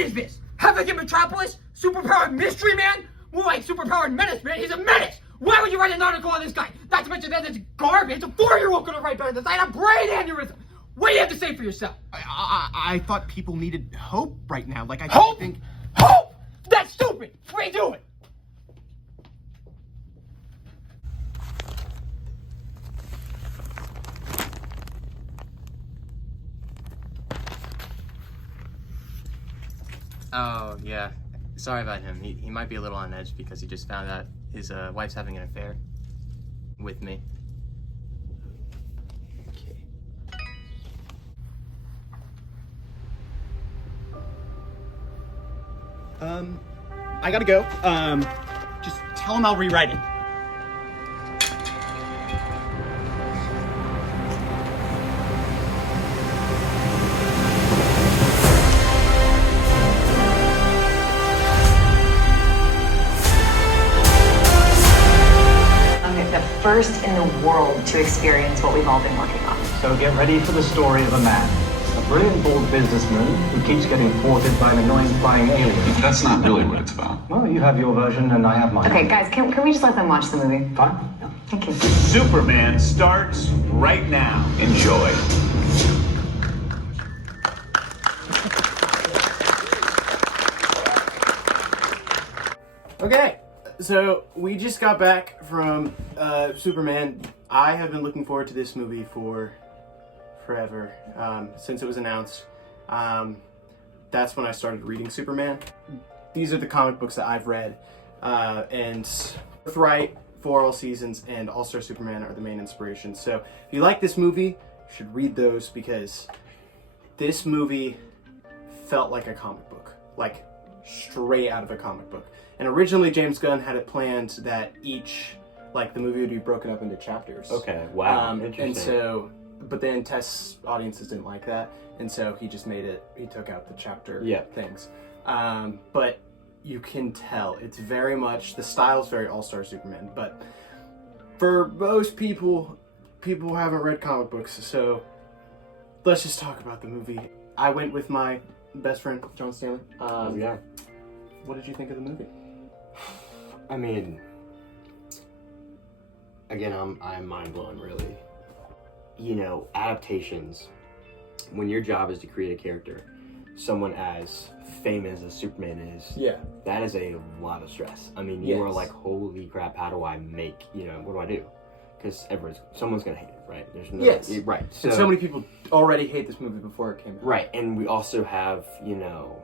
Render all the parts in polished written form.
is this? Havoc in Metropolis? Superpowered mystery man? More like superpowered menace man. He's a menace. Why would you write an article on this guy? Not to mention that it's garbage. A 4-year-old could have write better than this. I had a brain aneurysm. What do you have to say for yourself? I thought people needed hope right now. Like, I Hope? think... Hope? That's stupid. Redo it. Oh, yeah. Sorry about him. He might be a little on edge because he just found out his wife's having an affair with me. Okay. I gotta go. Just tell him I'll rewrite it. The first in the world to experience what we've all been working on. So get ready for the story of a man, a brilliant bald businessman who keeps getting thwarted by an annoying flying alien. That's not really what it's about. Well, you have your version and I have mine. Okay, guys, can we just let them watch the movie? Fine. Yeah. Thank you. Superman starts right now. Enjoy. Okay, so we just got back from Superman. I have been looking forward to this movie for forever, since it was announced. That's when I started reading Superman. These are the comic books that I've read, and Birthright, For All Seasons, and All-Star Superman are the main inspirations. So if you like this movie, you should read those, because this movie felt like a comic book, like straight out of a comic book. And originally James Gunn had it planned that each, like, the movie would be broken up into chapters. Okay, wow, interesting. And so, but then Tess audiences didn't like that, and so he just made it, he took out the chapter things. But you can tell, it's very much, the style's very All-Star Superman, but for most people who haven't read comic books, so let's just talk about the movie. I went with my best friend, John Stanley. Yeah. What did you think of the movie? I mean, again, I'm mind blown, really. You know, adaptations, when your job is to create a character, someone as famous as Superman is, that is a lot of stress. I mean, you are like, holy crap, how do I make, you know, what do I do? Because someone's gonna hate it, right? There's no, right. So many people already hate this movie before it came out. Right, and we also have, you know,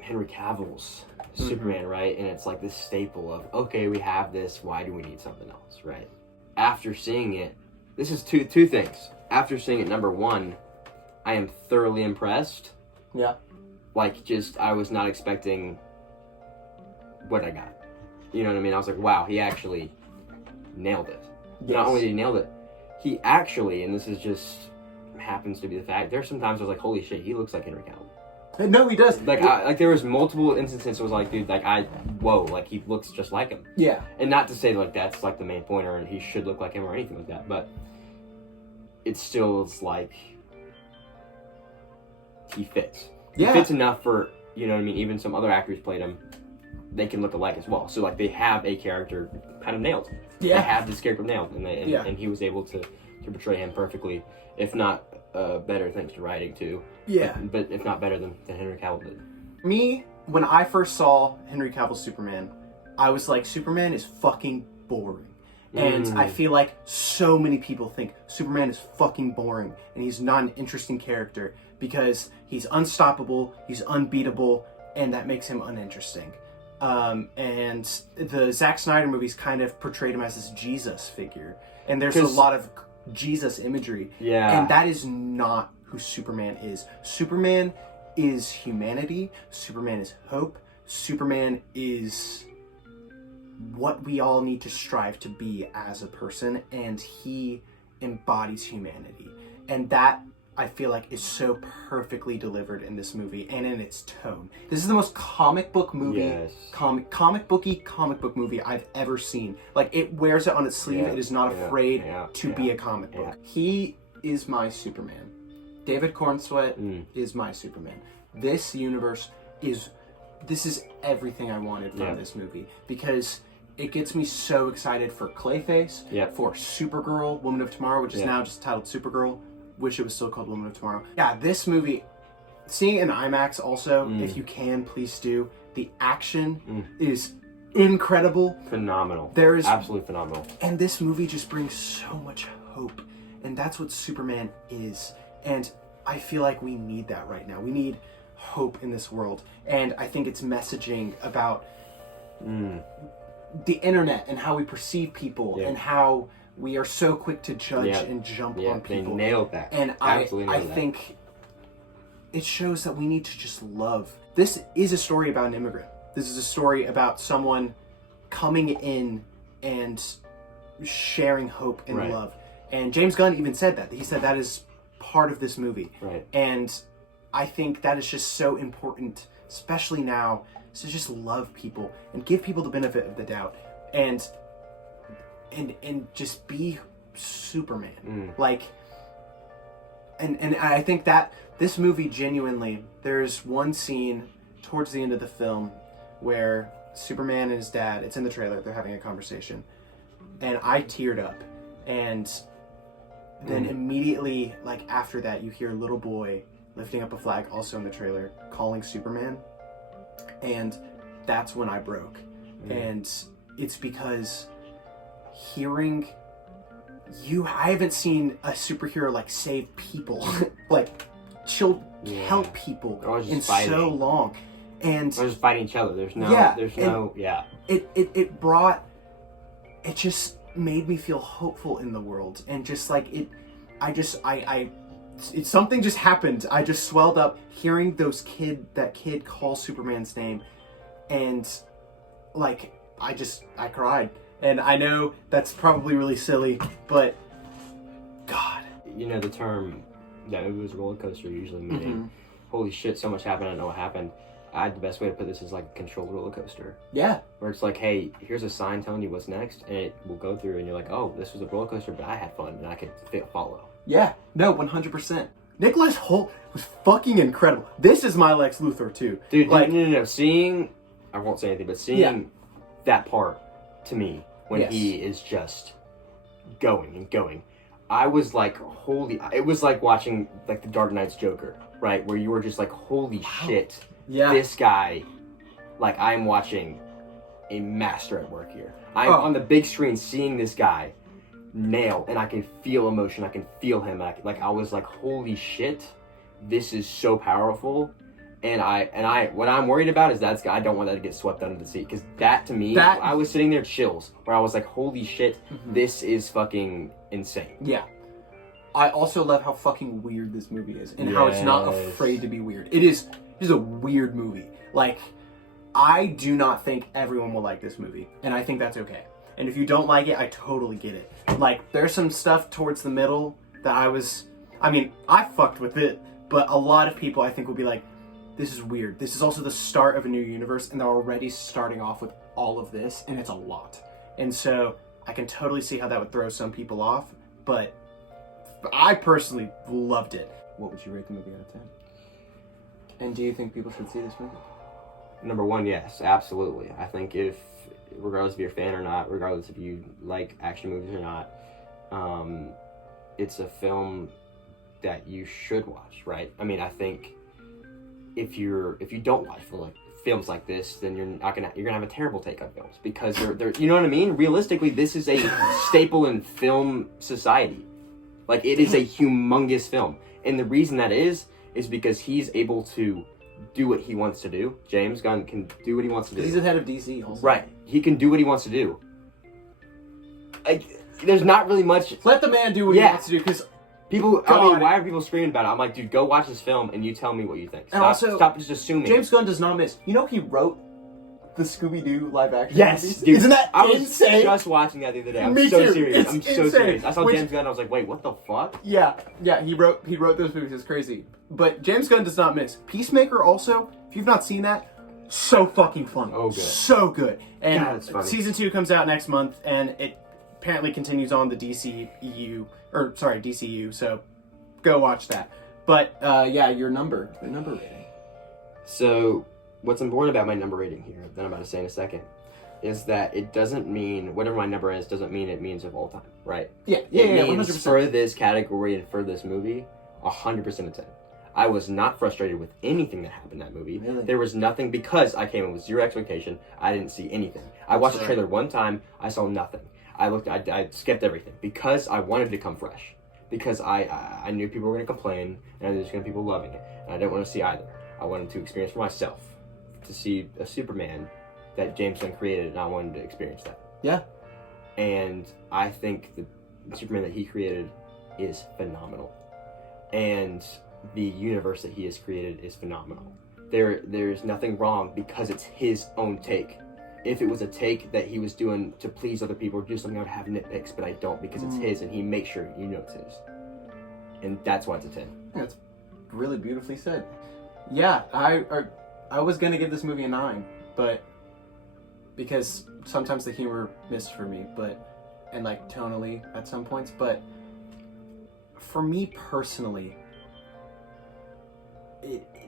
Henry Cavill's Superman, right? And it's like this staple of, okay, we have this, why do we need something else, right? After seeing it, this is two things. After seeing it, number one, I am thoroughly impressed. Yeah. Like, just, I was not expecting what I got. You know what I mean? I was like, wow, he actually nailed it. Yes. Not only did he nail it, he actually, and this is just happens to be the fact, there's sometimes I was like, holy shit, he looks like Henry Cavill. No, he does. Like, there was multiple instances it was like, dude, like, whoa, like, he looks just like him. Yeah. And not to say, like, that's, like, the main point, or he should look like him, or anything like that, but it still is, like, he fits. Yeah. He fits enough for, you know what I mean, even some other actors played him, they can look alike as well. So, like, they have a character kind of nailed. Yeah. They have this character nailed, and he was able to portray him perfectly, if not better, thanks to writing, too. Yeah. But if not better than Henry Cavill did. Me, when I first saw Henry Cavill's Superman, I was like, Superman is fucking boring. And I feel like so many people think Superman is fucking boring and he's not an interesting character because he's unstoppable, he's unbeatable, and that makes him uninteresting. And the Zack Snyder movies kind of portrayed him as this Jesus figure. And there's a lot of Jesus imagery. Yeah. And that is not who Superman is. Superman is humanity. Superman is hope. Superman is what we all need to strive to be as a person, and he embodies humanity. And that, I feel like, is so perfectly delivered in this movie and in its tone. This is the most comic book movie, comic book movie I've ever seen. Like, it wears it on its sleeve. It is not afraid to be a comic book. He is my Superman. David Cornsweet is my Superman. this universe is everything I wanted from this movie, because it gets me so excited for Clayface, for Supergirl, Woman of Tomorrow, which is now just titled Supergirl. Wish it was still called Woman of Tomorrow. Yeah, this movie, seeing it in IMAX also, if you can, please do. The action is incredible. Phenomenal. There is absolutely phenomenal. And this movie just brings so much hope. And that's what Superman is. And I feel like we need that right now. We need hope in this world. And I think it's messaging about the internet and how we perceive people and how we are so quick to judge and jump on people. They nailed that. And I think it shows that we need to just love. This is a story about an immigrant. This is a story about someone coming in and sharing hope and love. And James Gunn even said that. He said that is part of this movie. Right. And I think that is just so important, especially now, to just love people and give people the benefit of the doubt and just be Superman. Like, and I think that this movie genuinely, there's one scene towards the end of the film where Superman and his dad, it's in the trailer, they're having a conversation, and I teared up. And then immediately, like after that, you hear a little boy lifting up a flag, also in the trailer, calling Superman. And that's when I broke. And it's because hearing I haven't seen a superhero like save people, like help people in so long. And they're just fighting each other. There's no, it just made me feel hopeful in the world. And just like something just happened. I just swelled up hearing that kid call Superman's name, and like I cried. And I know that's probably really silly, but God, you know the term that movie was a roller coaster, usually meaning holy shit, so much happened, I don't know what happened. The best way to put this is like a controlled roller coaster. Yeah. Where it's like, hey, here's a sign telling you what's next, and it will go through, and you're like, oh, this was a roller coaster, but I had fun, and I could follow. Yeah. No, 100%. Nicholas Hoult was fucking incredible. This is my Lex Luthor too. Dude, like, no. Seeing, I won't say anything, but seeing that part, to me, when he is just going and going, I was like, it was like watching like the Dark Knight's Joker, right? Where you were just like, holy shit. Yeah. This guy, like, I'm watching a master at work here. I'm on the big screen seeing this guy nail, and I can feel emotion. I can feel him. I was like, holy shit, this is so powerful. And what I'm worried about is I don't want that to get swept under the seat, because that to me, I was sitting there chills, where I was like, holy shit, this is fucking insane. Yeah. I also love how fucking weird this movie is, and how it's not afraid to be weird. It is a weird movie. Like, I do not think everyone will like this movie, and I think that's okay. And if you don't like it, I totally get it. Like, there's some stuff towards the middle that I fucked with it, but a lot of people I think will be like, this is weird. This is also the start of a new universe, and they're already starting off with all of this, and it's a lot. And so I can totally see how that would throw some people off, but I personally loved it. What would you rate the movie out of 10? And do you think people should see this movie? Number one, yes, absolutely. I think regardless if you're a fan or not, regardless if you like action movies or not, it's a film that you should watch, right? I mean, I think if you don't watch films like this, then you're gonna have a terrible take on films, because they're you know what I mean? Realistically, this is a staple in film society. Like, it is a humongous film. And the reason that is because he's able to do what he wants to do. James Gunn can do what he wants to do. He's the head of DC also. Right. He can do what he wants to do. There's not really much... Let the man do what he wants to do, because... why are people screaming about it? I'm like, dude, go watch this film and you tell me what you think. Stop just assuming. James Gunn does not miss. You know he wrote the Scooby-Doo live action movies? Dude. Isn't that insane? I was just watching that the other day. I'm so serious. I'm so serious. I saw James Gunn, I was like, wait, what the fuck? Yeah, he wrote those movies. It's crazy. But James Gunn does not miss. Peacemaker also, if you've not seen that, so fucking funny. Oh, good. So good. And God, season 2 comes out next month, and it apparently continues on the DCU, so go watch that. But your number rating. So, what's important about my number rating here, that I'm about to say in a second, is that it doesn't mean, whatever my number is, doesn't mean it means of all time, right? Yeah, It means 100%. for this category and for this movie, 100% of 10. I was not frustrated with anything that happened in that movie. Really? There was nothing, because I came in with zero expectation, I didn't see anything. I watched the trailer one time, I saw nothing. I skipped everything, because I wanted to come fresh. Because I knew people were going to complain, and there's going to be people loving it, and I didn't want to see either. I wanted to experience for myself, to see a Superman that James Gunn created, and I wanted to experience that. Yeah. And I think the Superman that he created is phenomenal. And the universe that he has created is phenomenal. There's nothing wrong because it's his own take. If it was a take that he was doing to please other people or do something, I would have nitpicks, but I don't, because it's his, and he makes sure you know it's his. And that's why it's a 10. That's really beautifully said. Yeah, I was gonna give this movie a 9, but because sometimes the humor missed for me, and like tonally at some points, but for me personally,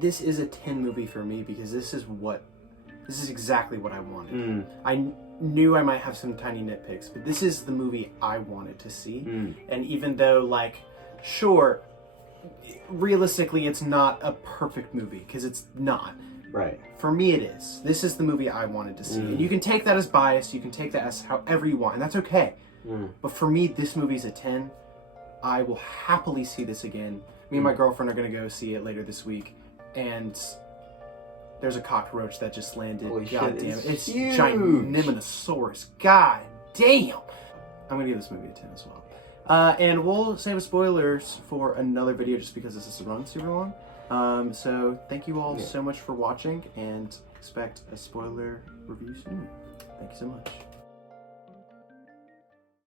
this is a 10 movie for me, because this is exactly what I wanted. I knew I might have some tiny nitpicks, but this is the movie I wanted to see. And even though, like, sure, realistically it's not a perfect movie, because it's not. Right. For me it is. This is the movie I wanted to see. And you can take that as bias, you can take that as however you want, and that's okay. But for me, this movie's a 10. I will happily see this again. Me and my girlfriend are going to go see it later this week, and there's a cockroach that just landed. Holy God shit, damn it. It's huge. Gigantosaurus. God damn. I'm going to give this movie a 10 as well. And we'll save spoilers for another video, just because this has run super long. So thank you all so much for watching, and expect a spoiler review soon. Thank you so much.